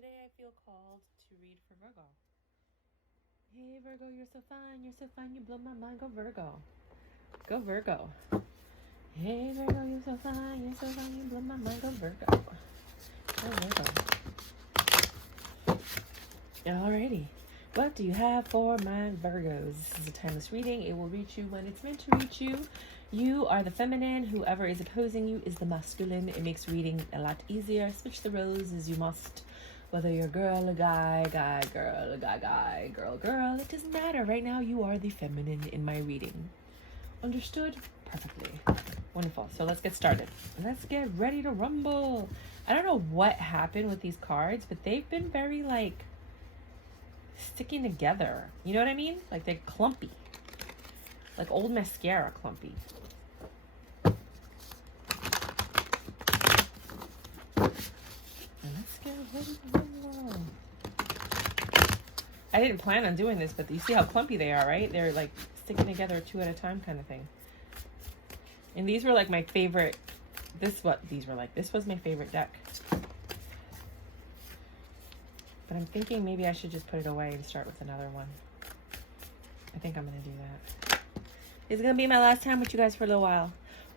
today I feel called to read for Virgo. Hey Virgo, you're so fun, you blow my mind. Go Virgo. Go Virgo. Hey Virgo, you're so fun, you blow my mind. Go Virgo. Go Virgo. Alrighty. What do you have for my Virgos? This is a timeless reading. It will reach you when it's meant to reach you. You are the feminine. Whoever is opposing you is the masculine. It makes reading a lot easier. Switch the roles as you must. Whether you're a girl, a guy, guy, girl, a guy, guy, girl, girl. It doesn't matter. Right now, you are the feminine in my reading. Understood? Perfectly. Wonderful. So let's get started. Let's get ready to rumble. I don't know what happened with these cards, but they've been very, like, sticking together. You know what I mean? Like they're clumpy. Like old mascara clumpy. And let's get ready to rumble. I didn't plan on doing this, but you see how clumpy they are, right? They're like sticking together two at a time kind of thing. And these were like my favorite. This was my favorite deck. But I'm thinking maybe I should just put it away and start with another one. I think I'm going to do that. It's going to be my last time with you guys for a little while.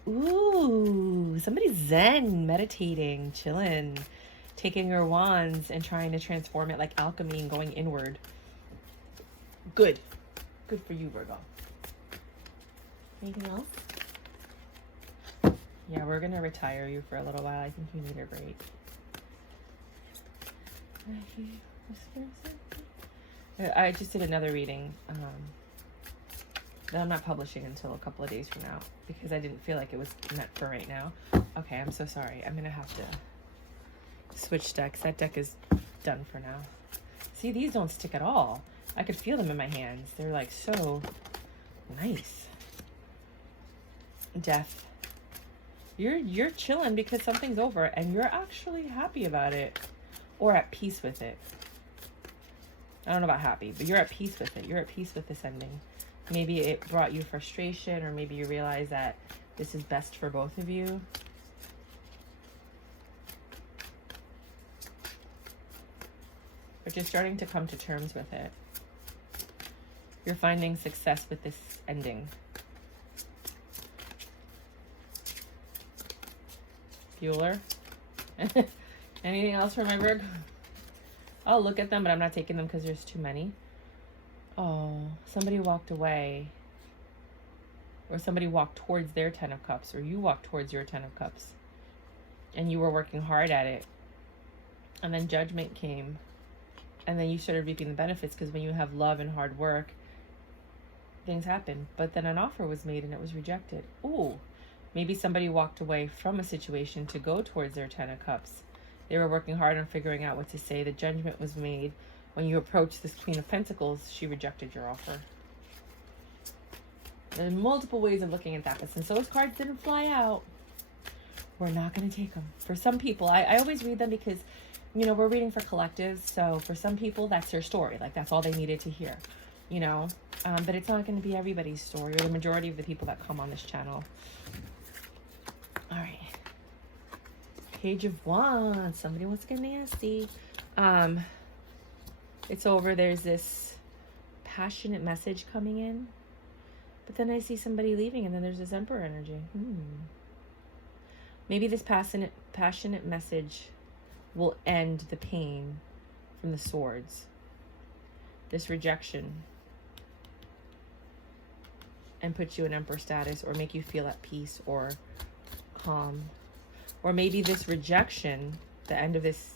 Ooh, somebody's zen, meditating, chilling, taking her wands and trying to transform it like alchemy and going inward. Good. Good for you, Virgo. Anything else? Yeah, we're going to retire you for a little while. I think you need a break. I just did another reading that I'm not publishing until a couple of days from now because I didn't feel like it was meant for right now. Okay, I'm so sorry. I'm gonna have to switch decks. That deck is done for now. See, these don't stick at all. I could feel them in my hands. They're like so nice. Death. You're chilling because something's over and you're actually happy about it. Or at peace with it. I don't know about happy, but you're at peace with it. You're at peace with this ending. Maybe it brought you frustration, or maybe you realize that this is best for both of you. But you're starting to come to terms with it. You're finding success with this ending. Bueller. Anything else for my Virgo? I'll look at them, but I'm not taking them because there's too many. Oh, somebody walked away. Or somebody walked towards their 10 of Cups. Or you walked towards your 10 of Cups. And you were working hard at it. And then judgment came. And then you started reaping the benefits because when you have love and hard work, things happen. But then an offer was made and it was rejected. Ooh, maybe somebody walked away from a situation to go towards their 10 of Cups. They were working hard on figuring out what to say. The judgment was made. When you approached this Queen of Pentacles, she rejected your offer. There are multiple ways of looking at that. But since those cards didn't fly out, we're not going to take them. For some people, I always read them because, you know, we're reading for collectives. So for some people, that's their story. Like, that's all they needed to hear, you know. But it's not going to be everybody's story or the majority of the people that come on this channel. All right. Page of Wands. Somebody wants to get nasty. It's over. There's this passionate message coming in. But then I see somebody leaving and then there's this Emperor energy. Maybe this passionate message will end the pain from the swords. This rejection. And put you in Emperor status or make you feel at peace or calm. Or maybe this rejection, the end of this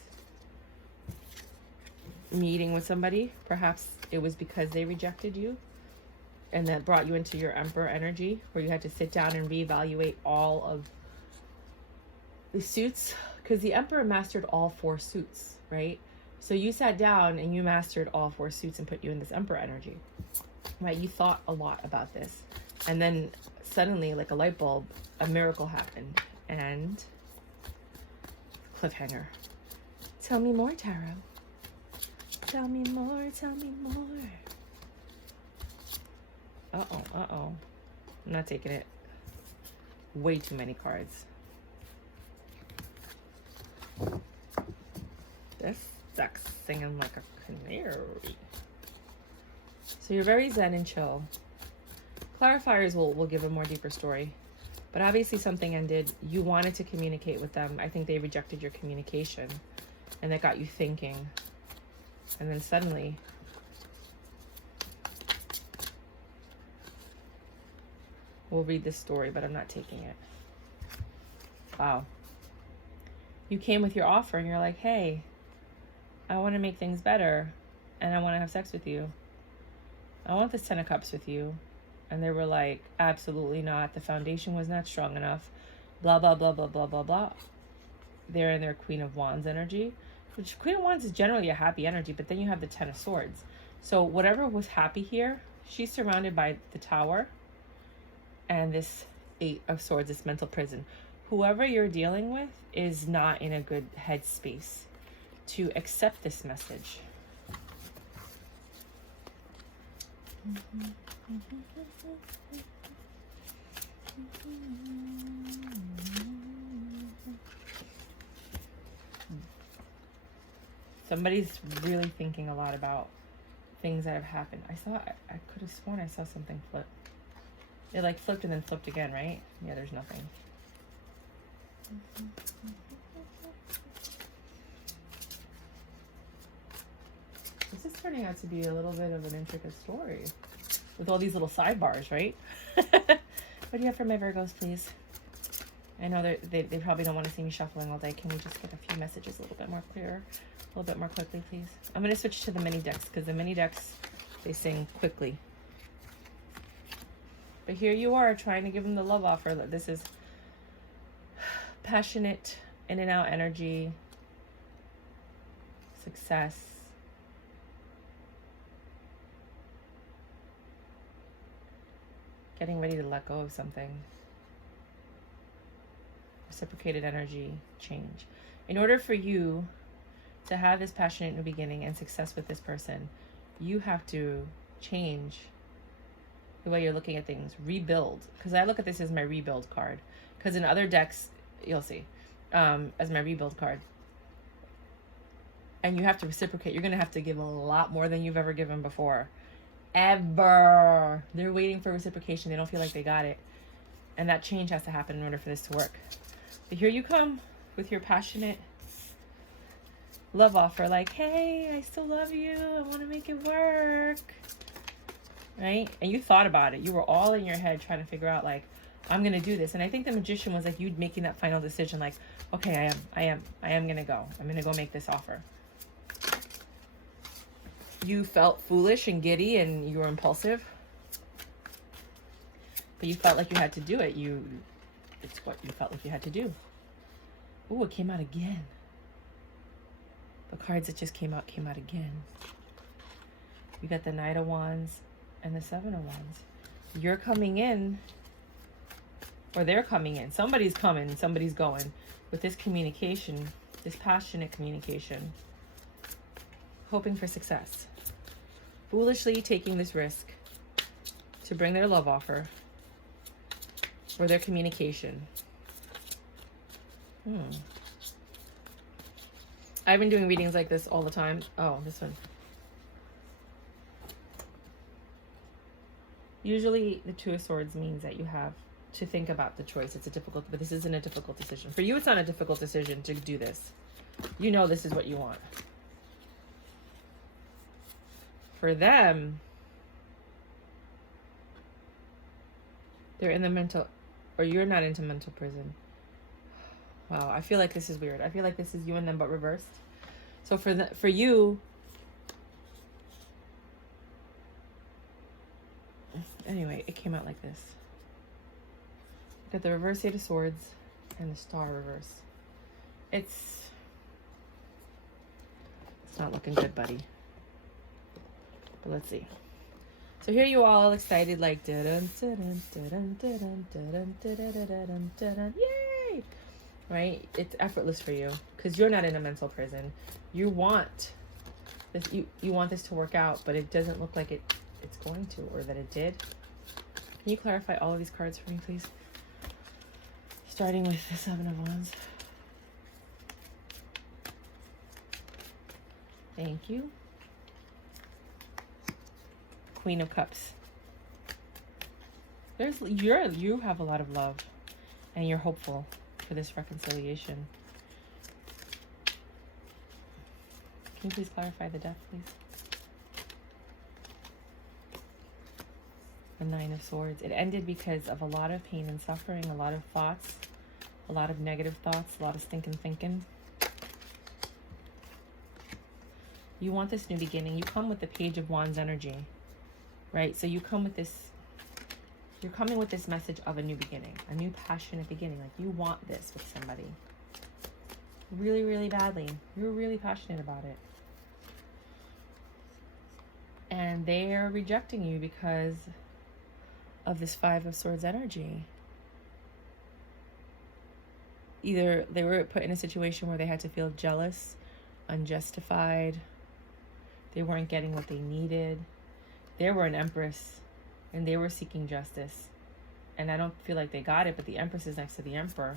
meeting with somebody, perhaps it was because they rejected you and that brought you into your Emperor energy where you had to sit down and reevaluate all of the suits because the Emperor mastered all 4 suits, right? So you sat down and you mastered all 4 suits and put you in this Emperor energy, right? You thought a lot about this and then suddenly, like a light bulb, a miracle happened and cliffhanger. Tell me more, Tarot. Tell me more, tell me more. Uh-oh. I'm not taking it. Way too many cards. This ducks singing like a canary. So you're very zen and chill. Clarifiers will give a more deeper story. But obviously something ended. You wanted to communicate with them. I think they rejected your communication. And that got you thinking. And then suddenly... we'll read this story, but I'm not taking it. Wow. You came with your offer and you're like, hey, I want to make things better. And I want to have sex with you. I want this 10 of Cups with you. And they were like, absolutely not. The foundation was not strong enough. Blah, blah, blah, blah, blah, blah, blah. They're in their Queen of Wands energy. Which Queen of Wands is generally a happy energy. But then you have the 10 of Swords. So whatever was happy here, she's surrounded by the Tower. And this 8 of Swords, this mental prison. Whoever you're dealing with is not in a good headspace to accept this message. Somebody's really thinking a lot about things that have happened. I could have sworn I saw something flip. It like flipped and then flipped again, right? Yeah, there's nothing. This is turning out to be a little bit of an intricate story with all these little sidebars, right? What do you have for my Virgos, please? I know they probably don't want to see me shuffling all day. Can we just get a few messages a little bit more clearer? A little bit more quickly, please. I'm going to switch to the mini decks because the mini decks, they sing quickly. But here you are trying to give them the love offer. This is passionate, in and out energy, success. Getting ready to let go of something. Reciprocated energy, change. In order for you to have this passionate new beginning and success with this person, you have to change the way you're looking at things, rebuild. Because I look at this as my rebuild card. Because in other decks, you'll see, as my rebuild card. And you have to reciprocate. You're going to have to give a lot more than you've ever given before. Ever. They're waiting for reciprocation. They don't feel like they got it. And that change has to happen in order for this to work. But here you come with your passionate love offer. Like, hey, I still love you. I want to make it work. Right? And you thought about it. You were all in your head trying to figure out, like, I'm going to do this. And I think the Magician was like you making that final decision. Like, okay, I am going to go. I'm going to go make this offer. You felt foolish and giddy and you were impulsive. But you felt like you had to do it. It's what you felt like you had to do. Ooh, it came out again. The cards that just came out again. You got the Knight of Wands and the 7 of Wands. You're coming in, or they're coming in. Somebody's coming, somebody's going with this communication, this passionate communication, hoping for success. Foolishly taking this risk to bring their love offer or their communication. I've been doing readings like this all the time. Oh, this one. Usually the 2 of Swords means that you have to think about the choice. It's a difficult, but this isn't a difficult decision. For you, it's not a difficult decision to do this. You know this is what you want. For them, they're in the mental, or you're not into mental prison. Wow, I feel like this is weird. I feel like this is you and them, but reversed. So for you, anyway, it came out like this. Got the reverse 8 of Swords and the Star reverse. It's not looking good, buddy. But let's see. So here you all excited, like dun dun dun dun dun dun dun dun, yay! Right? It's effortless for you because you're not in a mental prison. You want this. You want this to work out, but it doesn't look like it's going to, or that it did. Can you clarify all of these cards for me, please? Starting with the 7 of Wands. Thank you. Queen of Cups. You have a lot of love, and you're hopeful for this reconciliation. Can you please clarify the death, please? The Nine of Swords. It ended because of a lot of pain and suffering, a lot of thoughts, a lot of negative thoughts, a lot of stinking thinking. You want this new beginning. You come with the Page of Wands energy, right? So you come with this, you're coming with this message of a new beginning, a new passionate beginning. Like you want this with somebody really, really badly. You're really passionate about it. And they are rejecting you because of this Five of Swords energy. Either they were put in a situation where they had to feel jealous, unjustified. They weren't getting what they needed. They were an empress and they were seeking justice. And I don't feel like they got it, but the empress is next to the emperor.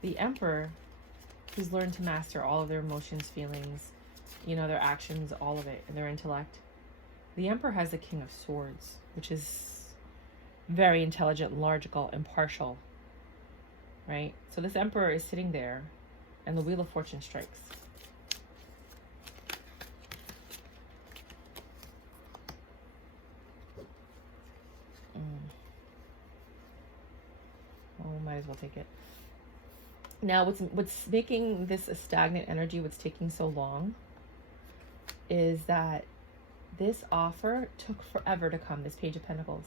The Emperor, who's learned to master all of their emotions, feelings, you know, their actions, all of it, and their intellect. The Emperor has the King of Swords, which is very intelligent, logical, impartial, right? So this Emperor is sitting there, and the Wheel of Fortune strikes. Oh, might as well take it. Now, what's making this a stagnant energy, what's taking so long, is that this offer took forever to come, this Page of Pentacles.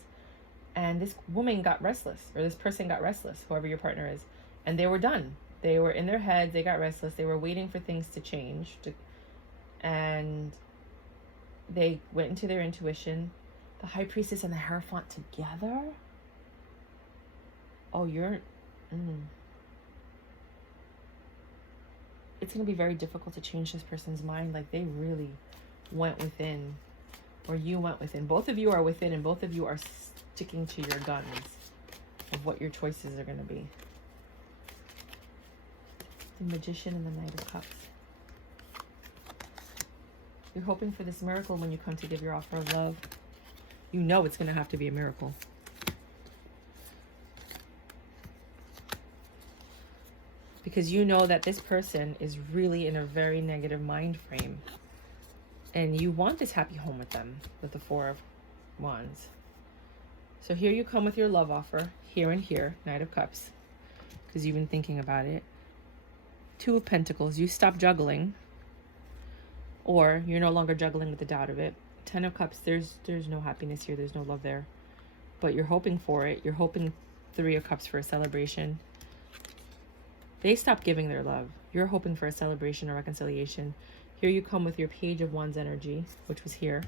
And this woman got restless, or this person got restless, whoever your partner is. And they were done. They were in their heads, they got restless, they were waiting for things to change. And they went into their intuition. The High Priestess and the Hierophant together? Oh, you're... It's going to be very difficult to change this person's mind. Like they really went within, or you went within. Both of you are within, and both of you are sticking to your guns of what your choices are going to be. The Magician and the Knight of Cups. You're hoping for this miracle when you come to give your offer of love. You know it's going to have to be a miracle. Because you know that this person is really in a very negative mind frame. And you want this happy home with them, with the Four of Wands. So here you come with your love offer, here and here, Knight of Cups. Because you've been thinking about it. Two of Pentacles, you stop juggling. Or you're no longer juggling with the doubt of it. Ten of Cups, there's no happiness here, there's no love there. But you're hoping for it. You're hoping Three of Cups for a celebration. They stopped giving their love. You're hoping for a celebration or reconciliation. Here you come with your Page of Wands energy, which was here.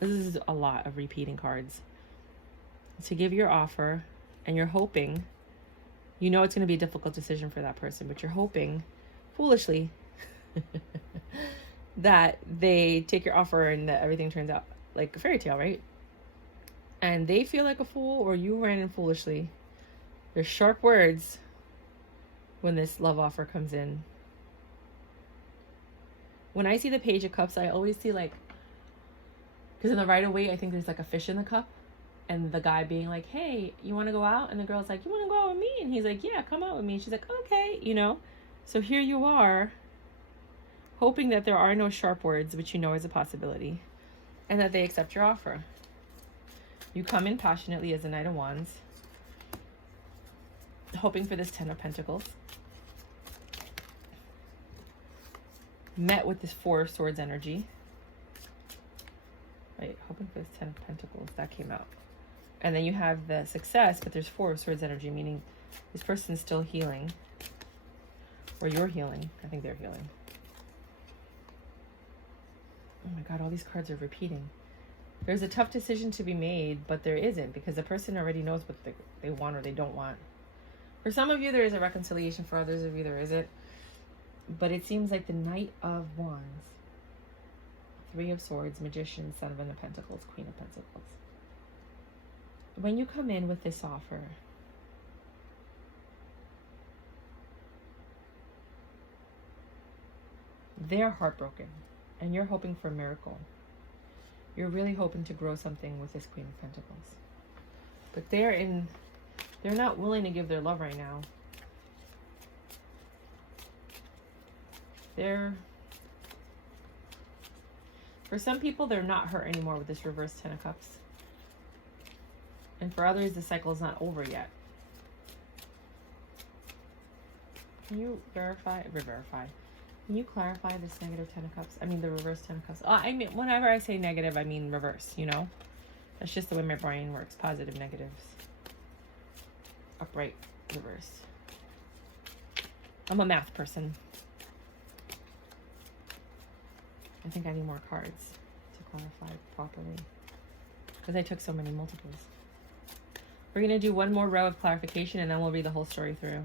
This is a lot of repeating cards. To give your offer, and you're hoping, you know it's going to be a difficult decision for that person, but you're hoping, foolishly, that they take your offer and that everything turns out like a fairy tale, right? And they feel like a fool, or you ran in foolishly. There's sharp words when this love offer comes in. When I see the Page of Cups, I always see like, because in the right away, I think there's like a fish in the cup, and the guy being like, hey, you want to go out? And the girl's like, you want to go out with me? And he's like, yeah, come out with me. And she's like, okay, you know? So here you are, hoping that there are no sharp words, which you know is a possibility, and that they accept your offer. You come in passionately as the Knight of Wands, hoping for this Ten of Pentacles. Met with this Four of Swords energy. Right, hoping for this Ten of Pentacles. That came out. And then you have the success, but there's Four of Swords energy, meaning this person's still healing. Or you're healing. I think they're healing. Oh my God, all these cards are repeating. There's a tough decision to be made, but there isn't, because the person already knows what they want or they don't want. For some of you, there is a reconciliation. For others of you, there isn't. But it seems like the Knight of Wands, Three of Swords, Magician, Seven of Pentacles, Queen of Pentacles. When you come in with this offer, they're heartbroken and you're hoping for a miracle. You're really hoping to grow something with this Queen of Pentacles. But they're not willing to give their love right now. For some people, they're not hurt anymore with this reverse Ten of Cups. And for others, the cycle's not over yet. Can you verify? Can you clarify this negative Ten of Cups? I mean, the reverse Ten of Cups. I mean, whenever I say negative, I mean reverse, you know? That's just the way my brain works. Positive, negatives. Upright, reverse. I'm a math person. I think I need more cards to clarify properly, because I took so many multiples. We're going to do one more row of clarification and then we'll read the whole story through.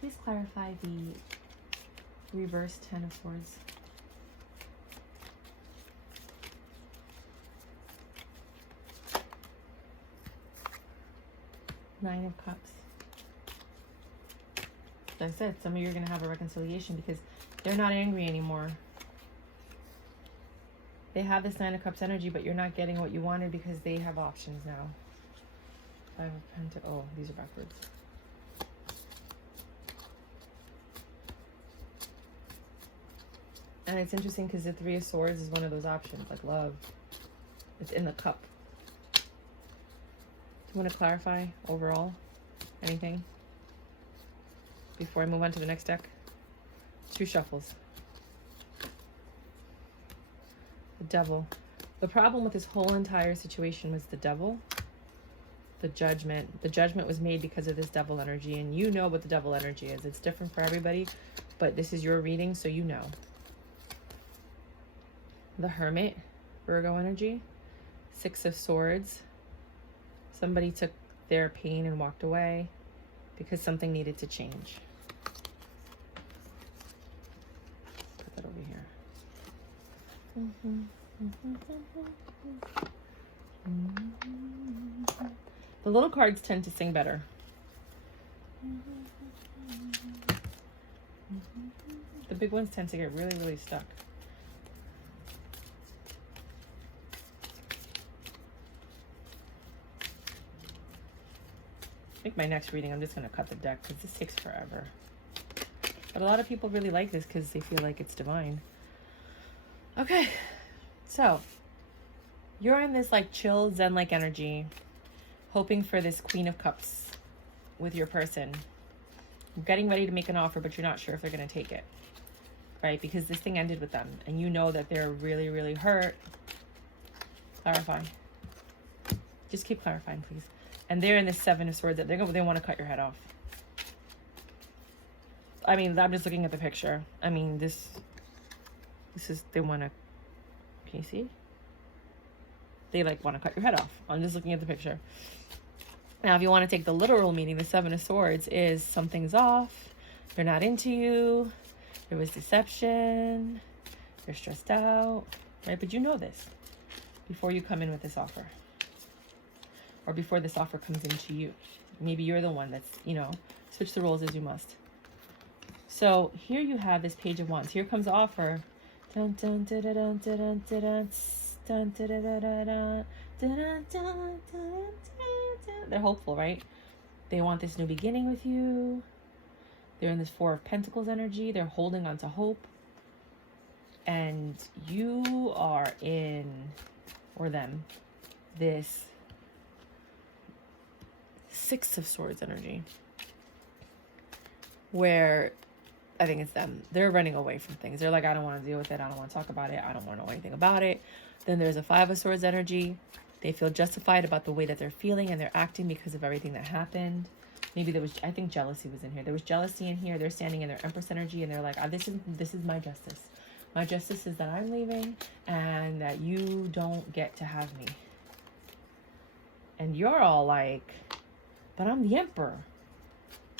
Please clarify the reverse Ten of Swords. Nine of Cups. Like I said, some of you are going to have a reconciliation because they're not angry anymore. They have this Nine of Cups energy, but you're not getting what you wanted because they have options now. Five of Pentacles. Oh, these are backwards. And it's interesting because the Three of Swords is one of those options, like love. It's in the cup. Do you want to clarify overall anything before I move on to the next deck? Two shuffles. The Devil. The problem with this whole entire situation was the Devil. The Judgment. The Judgment was made because of this Devil energy, and you know what the Devil energy is. It's different for everybody, but this is your reading, so you know. The Hermit. Virgo energy. Six of Swords. Somebody took their pain and walked away because something needed to change. Put that over here. The little cards tend to sing better. The big ones tend to get really, really stuck. I think my next reading, I'm just going to cut the deck because this takes forever. But a lot of people really like this because they feel like it's divine. Okay, so you're in this like chill Zen-like energy, hoping for this Queen of Cups with your person. You're getting ready to make an offer, but you're not sure if they're going to take it, right? Because this thing ended with them, and you know that they're really, really hurt. Clarify. Just keep clarifying, please. And they're in this Seven of Swords that they want to cut your head off. I mean, I'm just looking at the picture. I mean, this is, they want to, can you see? They like want to cut your head off. I'm just looking at the picture. Now, if you want to take the literal meaning, the Seven of Swords is something's off. They're not into you. There was deception. They're stressed out, right? But you know this before you come in with this offer. Or before this offer comes into you. Maybe you're the one that's, you know, switch the roles as you must. So here you have this Page of Wands. Here comes the offer. Dun, dun, dun, dun, dun, dun, dun, dun, dun, dun, dun, dun, dun, dun, dun. They're hopeful, right? They want this new beginning with you. They're in this Four of Pentacles energy. They're holding on to hope. And you are in, or them, this Six of Swords energy, where I think it's them. They're running away from things. They're like, I don't want to deal with it. I don't want to talk about it. I don't want to know anything about it. Then there's a Five of Swords energy. They feel justified about the way that they're feeling and they're acting because of everything that happened. Maybe there was, I think jealousy was in here. There was jealousy in here. They're standing in their Empress energy and they're like, this is my justice. My justice is that I'm leaving and that you don't get to have me. And you're all like, but I'm the Emperor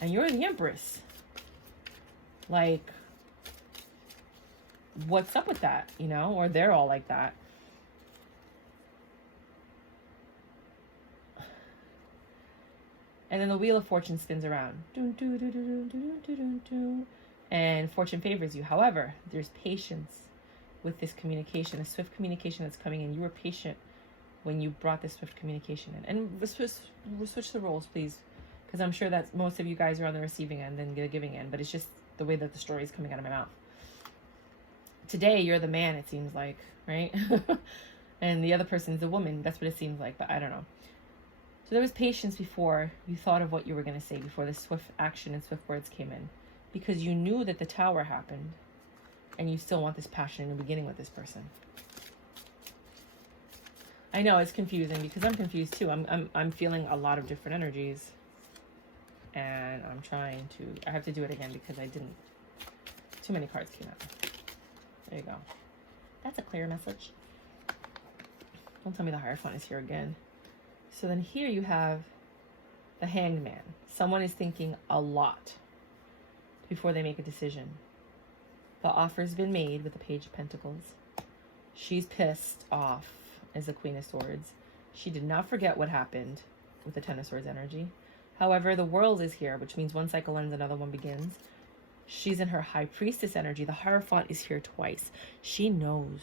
and you're the Empress. Like, what's up with that, you know? Or they're all like that. And then the Wheel of Fortune spins around. And fortune favors you. However, there's patience with this communication, a swift communication that's coming in. You were patient when you brought this swift communication in. And we'll switch the roles, please. Because I'm sure that most of you guys are on the receiving end and the giving end. But it's just the way that the story is coming out of my mouth. Today, you're the man, it seems like, right? And the other person's the woman. That's what it seems like, but I don't know. So there was patience before you thought of what you were going to say, before the swift action and swift words came in. Because you knew that the tower happened, and you still want this passion in the beginning with this person. I know it's confusing because I'm confused too. I'm feeling a lot of different energies, and I'm trying to. I have to do it again because I didn't. Too many cards came out. There you go. That's a clear message. Don't tell me the Hierophant is here again. So then here you have the Hanged Man. Someone is thinking a lot before they make a decision. The offer's been made with the Page of Pentacles. She's pissed off as the Queen of Swords. She did not forget what happened with the Ten of Swords energy. However, the World is here, which means one cycle ends, another one begins. She's in her High Priestess energy. The Hierophant is here twice. She knows.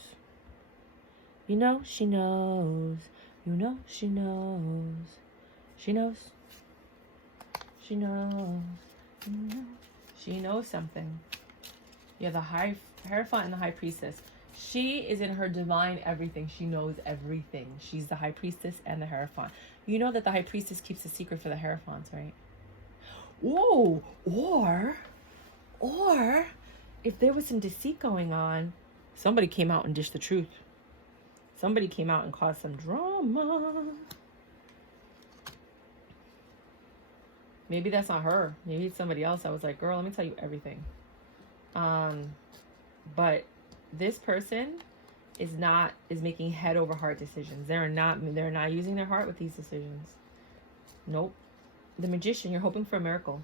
You know, she knows. You know, she knows. She knows. She knows. She knows something. Yeah, the Hierophant and the High Priestess. She is in her divine everything. She knows everything. She's the High Priestess and the Hierophant. You know that the High Priestess keeps a secret for the Hierophants, right? Whoa! Or, if there was some deceit going on, somebody came out and dished the truth. Somebody came out and caused some drama. Maybe that's not her. Maybe it's somebody else. I was like, girl, let me tell you everything. But this person is making head over heart decisions. They're not using their heart with these decisions. Nope. The Magician, you're hoping for a miracle.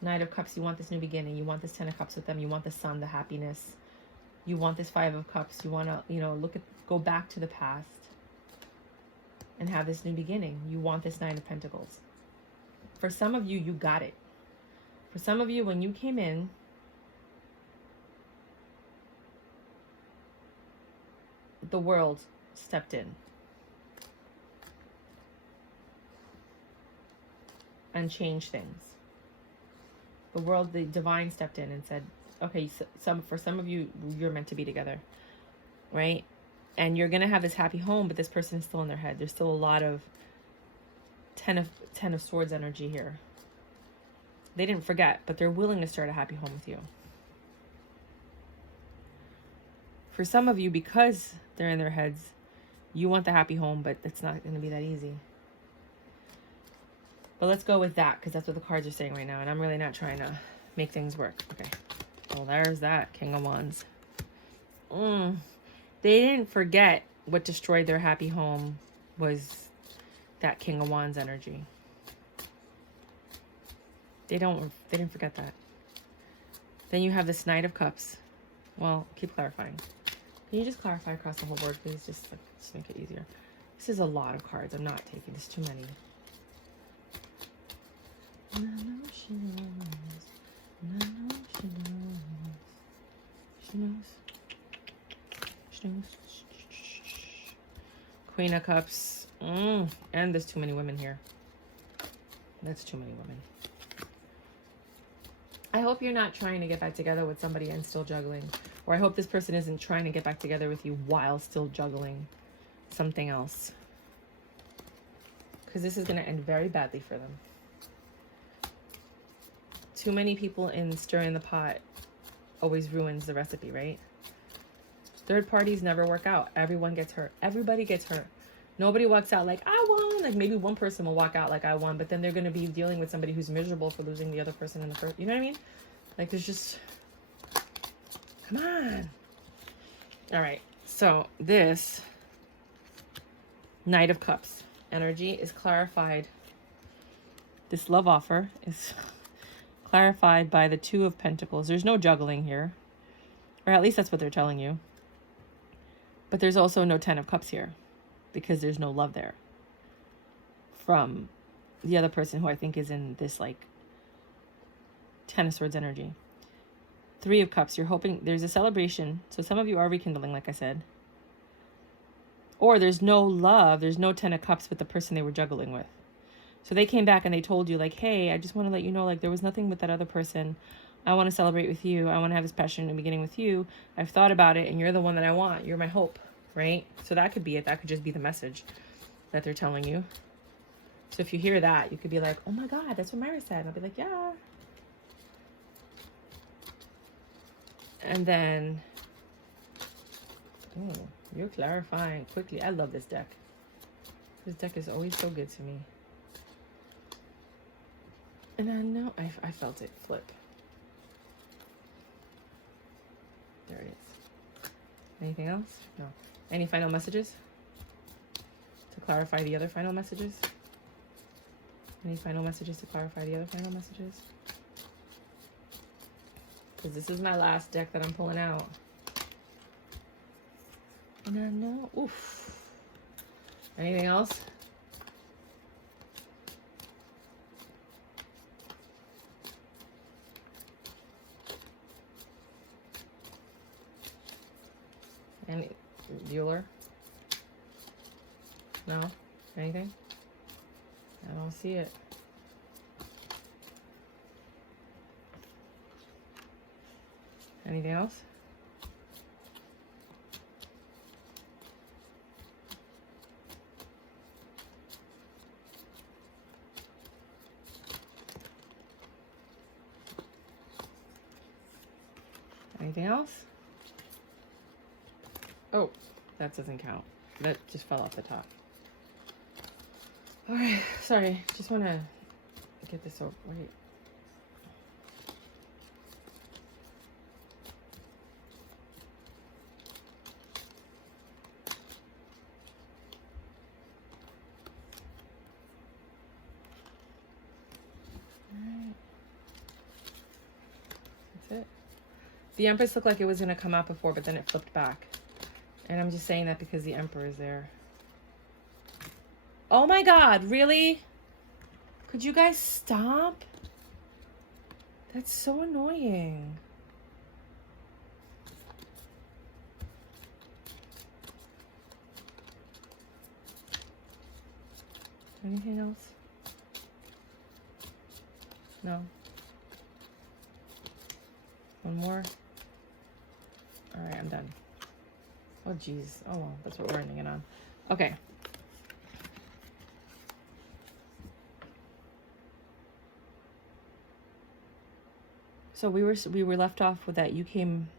Knight of Cups, you want this new beginning. You want this Ten of Cups with them. You want the sun, the happiness. You want this Five of Cups. You want to, go back to the past and have this new beginning. You want this Nine of Pentacles. For some of you, you got it. For some of you, when you came in, the World stepped in and changed things. The World, the Divine stepped in and said, okay, for some of you, you're meant to be together, right? And you're going to have this happy home, but this person is still in their head. There's still a lot of Ten of Swords energy here. They didn't forget, but they're willing to start a happy home with you. For some of you, because they're in their heads, you want the happy home, but it's not going to be that easy. But let's go with that, because that's what the cards are saying right now, and I'm really not trying to make things work. Okay. Well, there's that King of Wands. They didn't forget what destroyed their happy home was that King of Wands energy. They didn't forget that. Then you have this Knight of Cups. Well, keep clarifying. Can you just clarify across the whole board, please? Just make it easier. This is a lot of cards. I'm not taking this too many. I know she knows. I know she knows. She knows. She knows. Queen of Cups. And there's too many women here. That's too many women. I hope you're not trying to get back together with somebody and still juggling. Or I hope this person isn't trying to get back together with you while still juggling something else. Because this is going to end very badly for them. Too many people in stirring the pot always ruins the recipe, right? Third parties never work out. Everyone gets hurt. Everybody gets hurt. Nobody walks out like, I won, like maybe one person will walk out like I won, but then they're going to be dealing with somebody who's miserable for losing the other person in the first. You know what I mean? Like there's just, come on. All right. So this Knight of Cups energy is clarified. This love offer is clarified by the Two of Pentacles. There's no juggling here, or at least that's what they're telling you. But there's also no Ten of Cups here because there's no love there from the other person who I think is in this like Ten of Swords energy. Three of Cups, you're hoping there's a celebration. So some of you are rekindling, like I said. Or there's no love, there's no Ten of Cups with the person they were juggling with. So they came back and they told you like, hey, I just want to let you know, like there was nothing with that other person. I want to celebrate with you. I want to have this passionate beginning with you. I've thought about it and you're the one that I want. You're my hope, right? So that could be it. That could just be the message that they're telling you. So if you hear that, you could be like, oh my God, that's what Myra said. And I'll be like, yeah. And then, oh, you're clarifying quickly. I love this deck. This deck is always so good to me. And then, no, I felt it flip. There it is. Anything else? No. Any final messages? To clarify the other final messages? Any final messages to clarify the other final messages? Because this is my last deck that I'm pulling out. And I know, oof. Anything else? Any Bueller? No? Anything? I don't see it. Anything else? Anything else? Oh, that doesn't count. That just fell off the top. All right, sorry. Just want to get this over. Wait. The Empress looked like it was going to come out before, but then it flipped back. And I'm just saying that because the Emperor is there. Oh my God, really? Could you guys stop? That's so annoying. Anything else? No. One more. All right, I'm done. Oh, geez. Oh, well, that's what we're ending it on. Okay. So we were left off with that.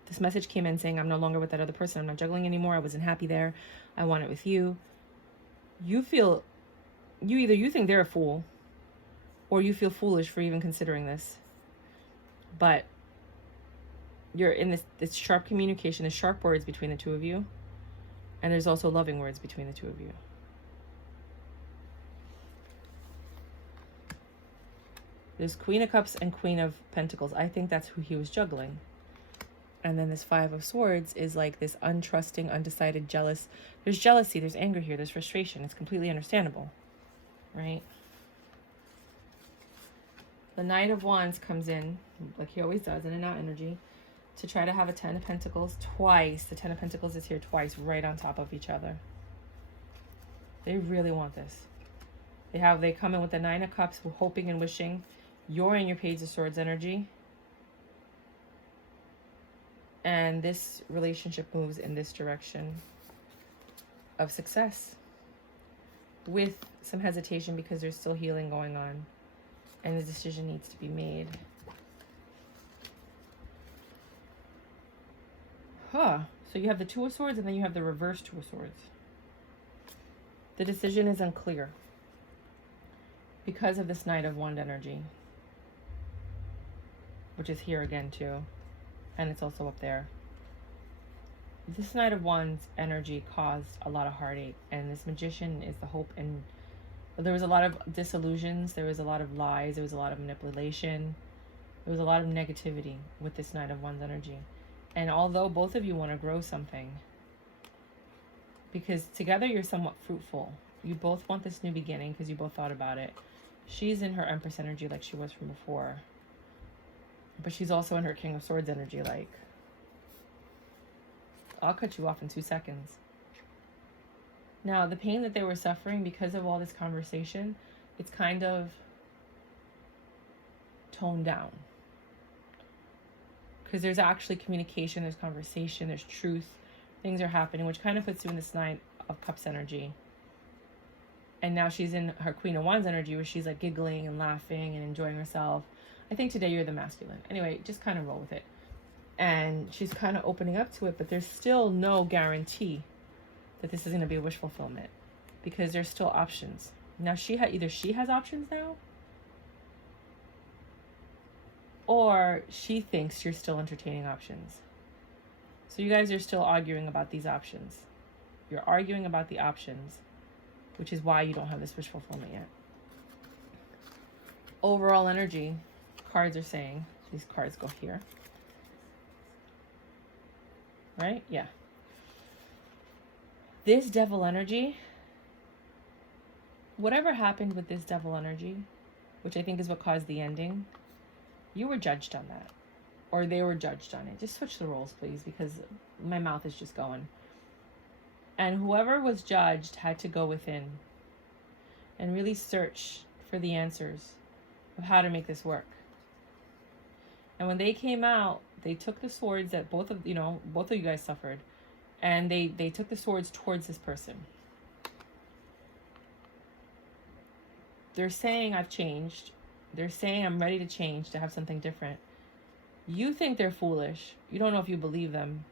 This message came in saying, I'm no longer with that other person. I'm not juggling anymore. I wasn't happy there. I want it with you. You think they're a fool, or you feel foolish for even considering this. But you're in this sharp communication, the sharp words between the two of you. And there's also loving words between the two of you. There's Queen of Cups and Queen of Pentacles. I think that's who he was juggling. And then this Five of Swords is like this untrusting, undecided, jealous. There's jealousy, there's anger here, there's frustration. It's completely understandable, right? The Knight of Wands comes in, like he always does, in and out energy, to try to have a Ten of Pentacles twice. The Ten of Pentacles is here twice, right on top of each other. They really want this. They come in with the Nine of Cups, hoping and wishing. You're in your Page of Swords energy. And this relationship moves in this direction of success. With some hesitation because there's still healing going on. And the decision needs to be made. Huh. So you have the Two of Swords and then you have the reverse Two of Swords. The decision is unclear. because of this Knight of Wands energy, which is here again too, and it's also up there. This Knight of Wands energy caused a lot of heartache, and this Magician is the hope, and there was a lot of disillusions, there was a lot of lies, there was a lot of manipulation, there was a lot of negativity with this Knight of Wands energy. And although both of you want to grow something, because together you're somewhat fruitful, you both want this new beginning because you both thought about it. She's in her Empress energy like she was from before, but she's also in her King of Swords energy like, I'll cut you off in 2 seconds. Now, the pain that they were suffering because of all this conversation, it's kind of toned down. Because there's actually communication, there's conversation, there's truth. Things are happening, which kind of puts you in this Knight of Cups energy. And now she's in her Queen of Wands energy, where she's like giggling and laughing and enjoying herself. I think today you're the masculine. Anyway, just kind of roll with it. And she's kind of opening up to it, but there's still no guarantee that this is going to be a wish fulfillment, because there's still options. Now either she has options now, or she thinks you're still entertaining options. So you guys are still arguing about these options. You're arguing about the options, which is why you don't have this wish fulfillment yet. Overall energy, cards are saying, these cards go here. Right? Yeah. This Devil energy, whatever happened with this Devil energy, which I think is what caused the ending, you were judged on that. Or they were judged on it. Just switch the roles, please, because my mouth is just going. And whoever was judged had to go within and really search for the answers of how to make this work. And when they came out, they took the swords that both of you guys suffered, and they took the swords towards this person. They're saying, I've changed. They're saying, I'm ready to change, to have something different. You think they're foolish. You don't know if you believe them.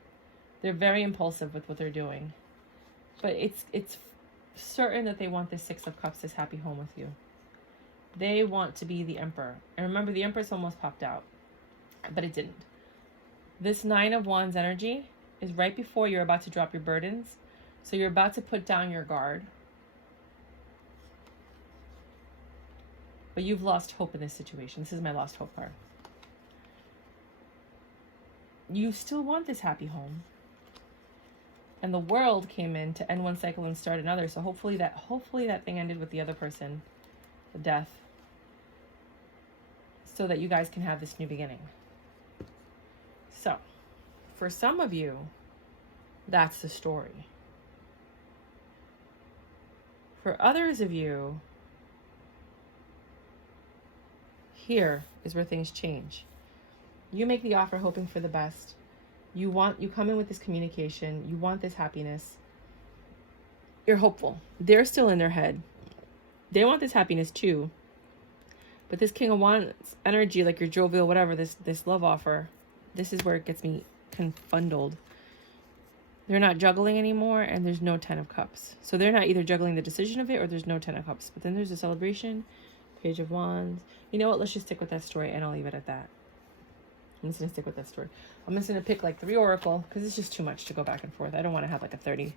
They're very impulsive with what they're doing. But it's certain that they want this Six of Cups, this happy home with you. They want to be the Emperor. And remember, the Empress almost popped out, but it didn't. This Nine of Wands energy is right before you're about to drop your burdens. So you're about to put down your guard. But you've lost hope in this situation. This is my lost hope card. You still want this happy home. And the World came in to end one cycle and start another. So hopefully that thing ended with the other person, the death, so that you guys can have this new beginning. So, for some of you, that's the story. For others of you, here is where things change. You make the offer hoping for the best. You come in with this communication. You want this happiness. You're hopeful. They're still in their head. They want this happiness too. But this King of Wands energy, like your jovial, whatever, this love offer, this is where it gets me confundled. They're not juggling anymore, and there's no Ten of Cups. So they're not either juggling the decision of it, or there's no Ten of Cups. But then there's a celebration, Page of Wands. You know what? Let's just stick with that story, and I'll leave it at that. I'm just going to stick with that story. I'm just going to pick like 3 Oracle, because it's just too much to go back and forth. I don't want to have like a 30.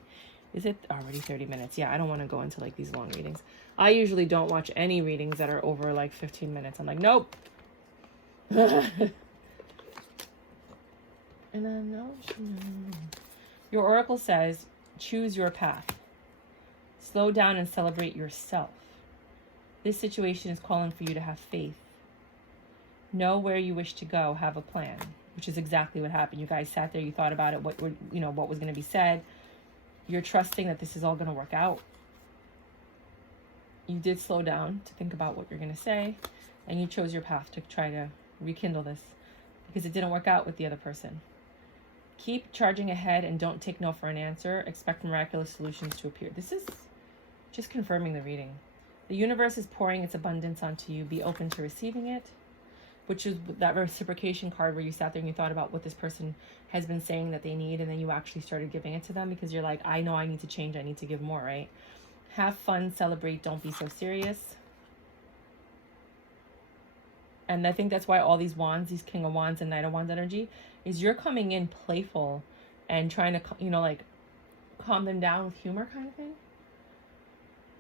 Is it already 30 minutes? Yeah, I don't want to go into like these long readings. I usually don't watch any readings that are over like 15 minutes. I'm like, nope. And then, no. Your Oracle says, choose your path. Slow down and celebrate yourself. This situation is calling for you to have faith. Know where you wish to go, have a plan, which is exactly what happened. You guys sat there, you thought about it, what was going to be said. You're trusting that this is all going to work out. You did slow down to think about what you're going to say, and you chose your path to try to rekindle this because it didn't work out with the other person. Keep charging ahead and don't take no for an answer. Expect miraculous solutions to appear. This is just confirming the reading. The universe is pouring its abundance onto you. Be open to receiving it, which is that reciprocation card where you sat there and you thought about what this person has been saying that they need, and then you actually started giving it to them because you're like, I know I need to change. I need to give more, right? Have fun, celebrate, don't be so serious. And I think that's why all these wands, these King of Wands and Knight of Wands energy, is you're coming in playful and trying to, you know, like calm them down with humor kind of thing.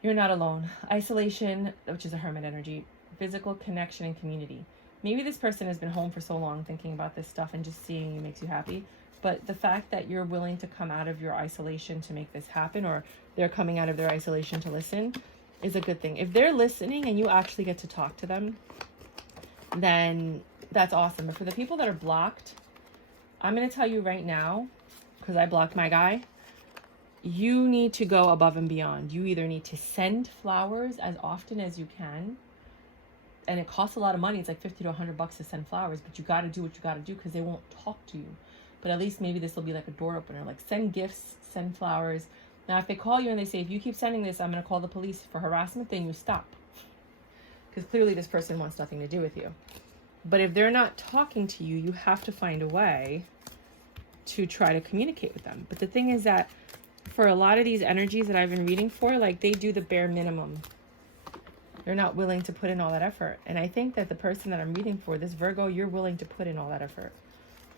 You're not alone. Isolation, which is a Hermit energy, physical connection and community. Maybe this person has been home for so long thinking about this stuff and just seeing you makes you happy. But the fact that you're willing to come out of your isolation to make this happen, or they're coming out of their isolation to listen, is a good thing. If they're listening and you actually get to talk to them, then that's awesome. But for the people that are blocked, I'm going to tell you right now, because I blocked my guy, you need to go above and beyond. You either need to send flowers as often as you can, and it costs a lot of money. It's like $50 to $100 to send flowers, but you got to do what you got to do because they won't talk to you. But at least maybe this will be like a door opener. Like send gifts, send flowers. Now, if they call you and they say, if you keep sending this, I'm going to call the police for harassment, then you stop. Because clearly this person wants nothing to do with you. But if they're not talking to you, you have to find a way to try to communicate with them. But the thing is that for a lot of these energies that I've been reading for, like they do the bare minimum. They're not willing to put in all that effort. And I think that the person that I'm reading for, this Virgo, you're willing to put in all that effort.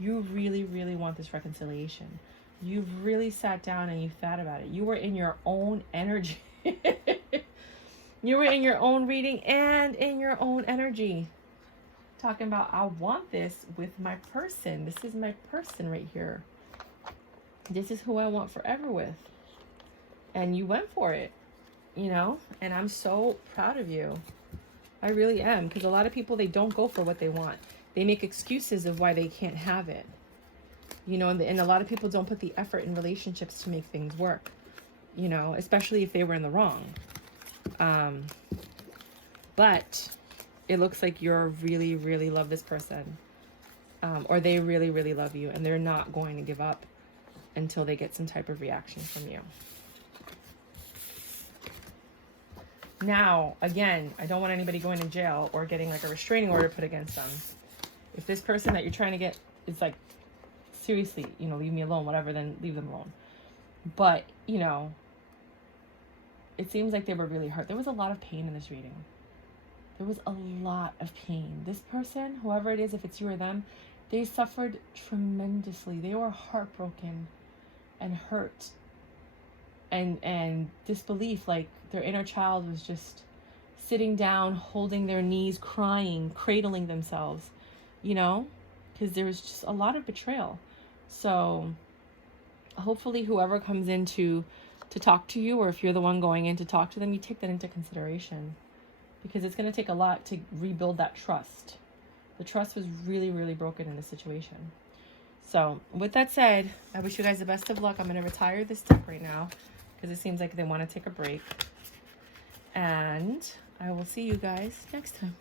You really, really want this reconciliation. You've really sat down and you thought about it. You were in your own energy. You were in your own reading and in your own energy. Talking about, I want this with my person. This is my person right here. This is who I want forever with. And you went for it, you know? And I'm so proud of you. I really am. Because a lot of people, they don't go for what they want. They make excuses of why they can't have it. You know, and a lot of people don't put the effort in relationships to make things work. You know, especially if they were in the wrong. But it looks like you're really, really love this person. Or they really, really love you. And they're not going to give up until they get some type of reaction from you. Now, again, I don't want anybody going to jail or getting like a restraining order put against them. If this person that you're trying to get is like, seriously, you know, leave me alone, whatever, then leave them alone. But, you know, it seems like they were really hurt. There was a lot of pain in this reading. There was a lot of pain. This person, whoever it is, if it's you or them, they suffered tremendously. They were heartbroken and hurt and disbelief. Like their inner child was just sitting down, holding their knees, crying, cradling themselves, you know, because there's just a lot of betrayal. So hopefully whoever comes in to talk to you, or if you're the one going in to talk to them, you take that into consideration, because it's going to take a lot to rebuild that trust. The trust was really, really broken in this situation. So with that said, I wish you guys the best of luck. I'm going to retire this deck right now because it seems like they want to take a break. And I will see you guys next time.